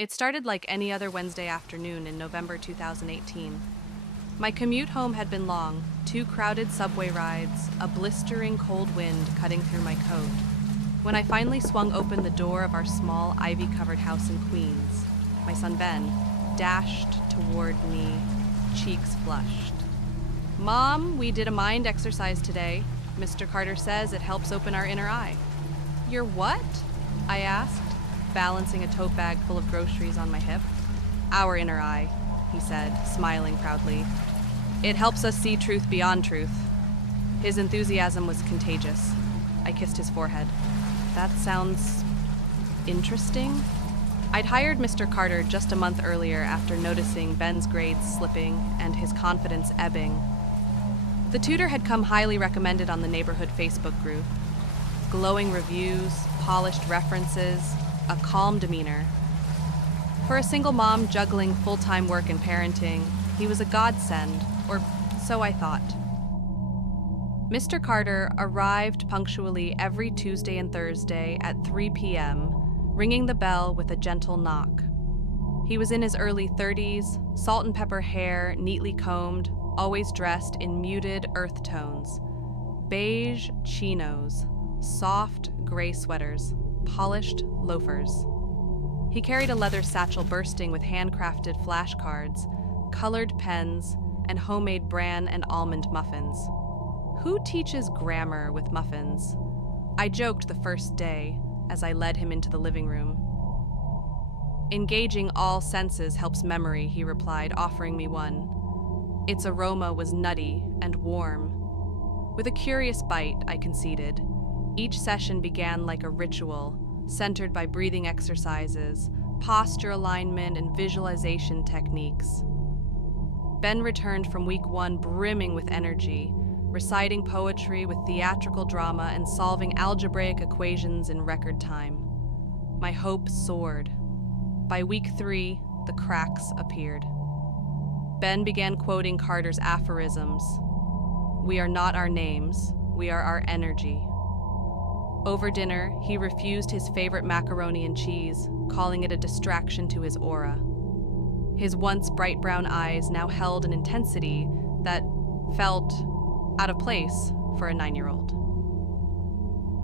It started like any other Wednesday afternoon in November 2018. My commute home had been long, 2 crowded subway rides, a blistering cold wind cutting through my coat. When I finally swung open the door of our small, ivy-covered house in Queens, my son Ben dashed toward me, cheeks flushed. "Mom, we did a mind exercise today. Mr. Carter says it helps open our inner eye." "Your what?" I asked, balancing a tote bag full of groceries on my hip. "Our inner eye," he said, smiling proudly. "It helps us see truth beyond truth." His enthusiasm was contagious. I kissed his forehead. "That sounds interesting." I'd hired Mr. Carter just a month earlier after noticing Ben's grades slipping and his confidence ebbing. The tutor had come highly recommended on the neighborhood Facebook group. Glowing reviews, polished references, a calm demeanor. For a single mom juggling full-time work and parenting, he was a godsend, or so I thought. Mr. Carter arrived punctually every Tuesday and Thursday at 3 p.m., ringing the bell with a gentle knock. He was in his early 30s, salt and pepper hair neatly combed, always dressed in muted earth tones. Beige chinos, soft gray sweaters, polished loafers. He carried a leather satchel bursting with handcrafted flashcards, colored pens, and homemade bran and almond muffins. Who teaches grammar with muffins? I joked the first day as I led him into the living room. "Engaging all senses helps memory," he replied, offering me one. Its aroma was nutty and warm. With a curious bite, I conceded. Each session began like a ritual, centered by breathing exercises, posture alignment, and visualization techniques. Ben returned from week 1 brimming with energy, reciting poetry with theatrical drama and solving algebraic equations in record time. My hope soared. By week 3, the cracks appeared. Ben began quoting Carter's aphorisms. "We are not our names, we are our energy." Over dinner, he refused his favorite macaroni and cheese, calling it a distraction to his aura. His once bright brown eyes now held an intensity that felt out of place for a 9-year-old.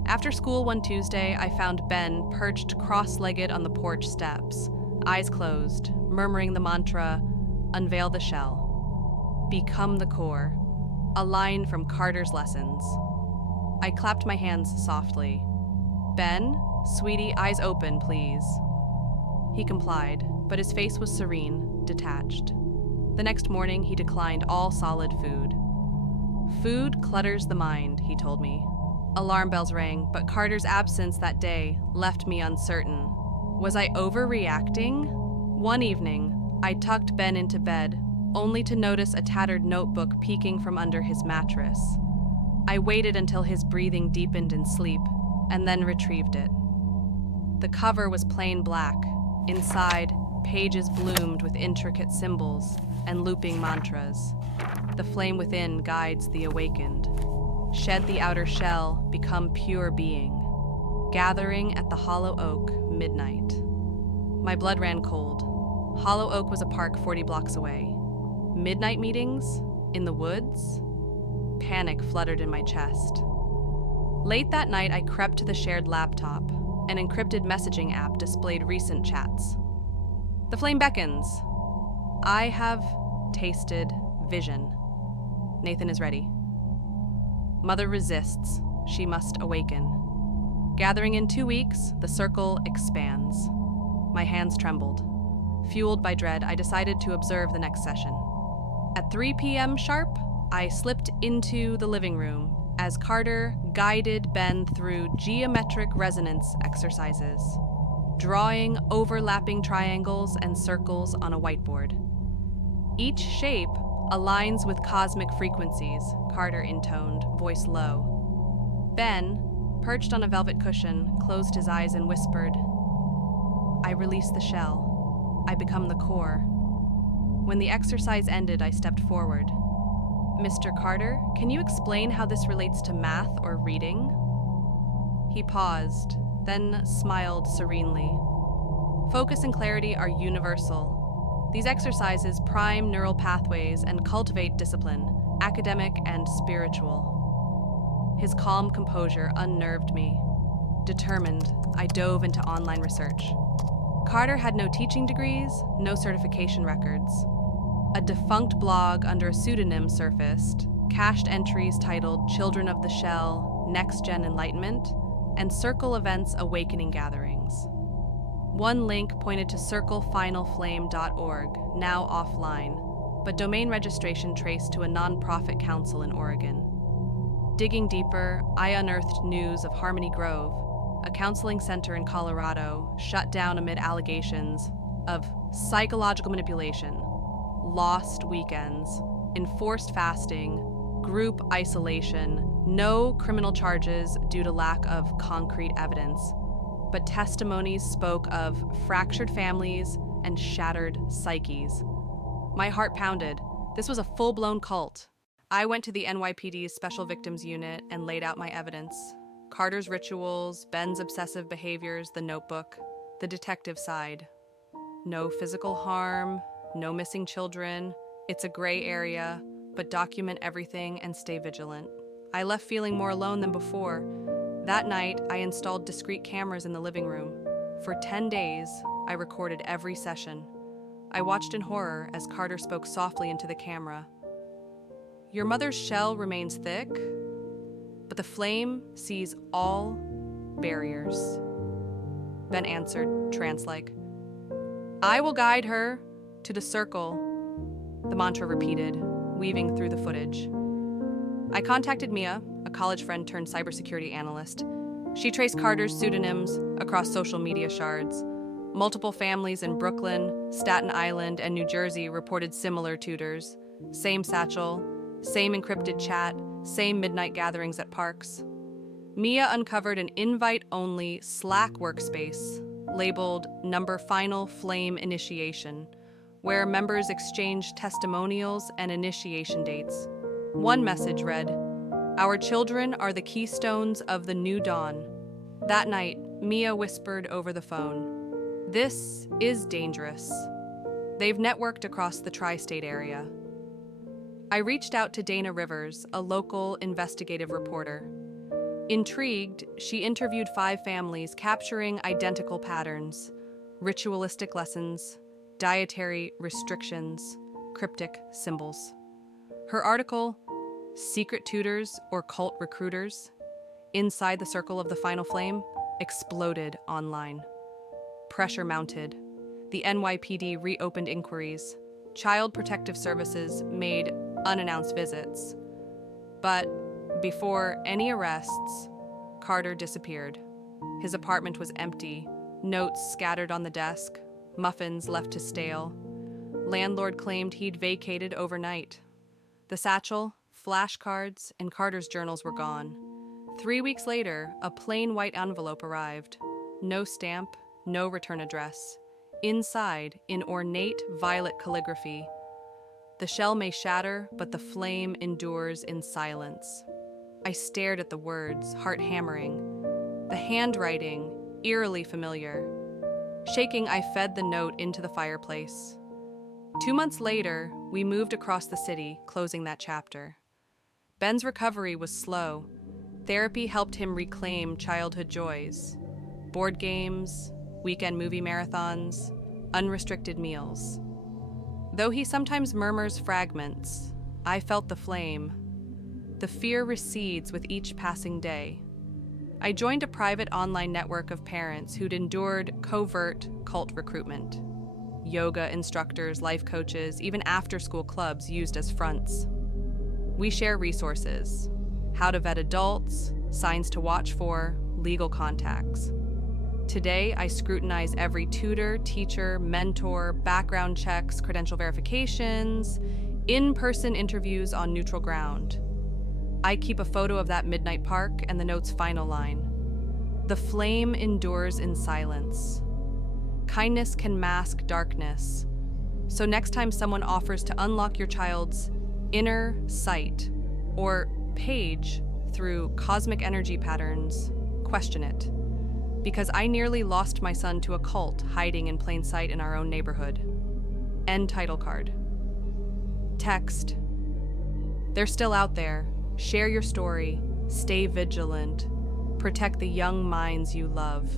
After school one Tuesday, I found Ben perched cross-legged on the porch steps, eyes closed, murmuring the mantra, "Unveil the shell. Become the core," a line from Carter's lessons. I clapped my hands softly. "Ben, sweetie, eyes open, please." He complied, but his face was serene, detached. The next morning, he declined all solid food. "Food clutters the mind," he told me. Alarm bells rang, but Carter's absence that day left me uncertain. Was I overreacting? One evening, I tucked Ben into bed, only to notice a tattered notebook peeking from under his mattress. I waited until his breathing deepened in sleep, and then retrieved it. The cover was plain black. Inside, pages bloomed with intricate symbols and looping mantras. The flame within guides the awakened. Shed the outer shell, become pure being. Gathering at the Hollow Oak, midnight. My blood ran cold. Hollow Oak was a park 40 blocks away. Midnight meetings? In the woods? Panic fluttered in my chest. Late that night, I crept to the shared laptop. An encrypted messaging app displayed recent chats. "The flame beckons. I have tasted vision. Nathan is ready. Mother resists. She must awaken. Gathering in 2 weeks, the circle expands." My hands trembled. Fueled by dread, I decided to observe the next session. At 3 p.m. sharp, I slipped into the living room as Carter guided Ben through geometric resonance exercises, drawing overlapping triangles and circles on a whiteboard. "Each shape aligns with cosmic frequencies," Carter intoned, voice low. Ben, perched on a velvet cushion, closed his eyes and whispered, "I release the shell. I become the core." When the exercise ended, I stepped forward. "Mr. Carter, can you explain how this relates to math or reading?" He paused, then smiled serenely. Focus and clarity are universal. These exercises prime neural pathways and cultivate discipline, academic and spiritual. His calm composure unnerved me. Determined, I dove into online research. Carter had no teaching degrees, no certification records. A defunct blog under a pseudonym surfaced, cached entries titled Children of the Shell, Next Gen Enlightenment, and Circle Events Awakening Gatherings. One link pointed to circlefinalflame.org, now offline, but domain registration traced to a nonprofit council in Oregon. Digging deeper, I unearthed news of Harmony Grove, a counseling center in Colorado, shut down amid allegations of psychological manipulation, lost weekends, enforced fasting, group isolation, no criminal charges due to lack of concrete evidence, but testimonies spoke of fractured families and shattered psyches. My heart pounded. This was a full-blown cult. I went to the NYPD's Special Victims Unit and laid out my evidence. Carter's rituals, Ben's obsessive behaviors, the notebook, the detective side. No physical harm, no missing children. It's a gray area, but document everything and stay vigilant. I left feeling more alone than before. That night, I installed discrete cameras in the living room. For 10 days, I recorded every session. I watched in horror as Carter spoke softly into the camera. Your mother's shell remains thick, but the flame sees all barriers. Ben answered, trance-like. I will guide her to the circle, the mantra repeated, weaving through the footage. I contacted Mia, a college friend turned cybersecurity analyst. She traced Carter's pseudonyms across social media shards. Multiple families in Brooklyn, Staten Island, and New Jersey reported similar tutors. Same satchel, same encrypted chat, same midnight gatherings at parks. Mia uncovered an invite-only Slack workspace labeled Number Final Flame Initiation, where members exchanged testimonials and initiation dates. One message read, Our children are the keystones of the new dawn. That night, Mia whispered over the phone, This is dangerous. They've networked across the tri-state area. I reached out to Dana Rivers, a local investigative reporter. Intrigued, she interviewed 5 families capturing identical patterns, ritualistic lessons, dietary restrictions, cryptic symbols. Her article, Secret Tutors or Cult Recruiters, Inside the Circle of the Final Flame, exploded online. Pressure mounted. The NYPD reopened inquiries. Child Protective Services made unannounced visits. But before any arrests, Carter disappeared. His apartment was empty, notes scattered on the desk, muffins left to stale. Landlord claimed he'd vacated overnight. The satchel, flashcards, and Carter's journals were gone. 3 weeks later, a plain white envelope arrived. No stamp, no return address. Inside, in ornate violet calligraphy, the shell may shatter, but the flame endures in silence. I stared at the words, heart hammering. The handwriting, eerily familiar. Shaking, I fed the note into the fireplace. 2 months later, we moved across the city, closing that chapter. Ben's recovery was slow. Therapy helped him reclaim childhood joys. Board games, weekend movie marathons, unrestricted meals. Though he sometimes murmurs fragments, I felt the flame. The fear recedes with each passing day. I joined a private online network of parents who'd endured covert cult recruitment. Yoga instructors, life coaches, even after-school clubs used as fronts. We share resources, how to vet adults, signs to watch for, legal contacts. Today, I scrutinize every tutor, teacher, mentor, background checks, credential verifications, in-person interviews on neutral ground. I keep a photo of that midnight park and the note's final line. The flame endures in silence. Kindness can mask darkness. So next time someone offers to unlock your child's inner sight or page through cosmic energy patterns, question it. because I nearly lost my son to a cult hiding in plain sight in our own neighborhood. End title card. Text. They're still out there. Share your story. Stay vigilant. Protect the young minds you love.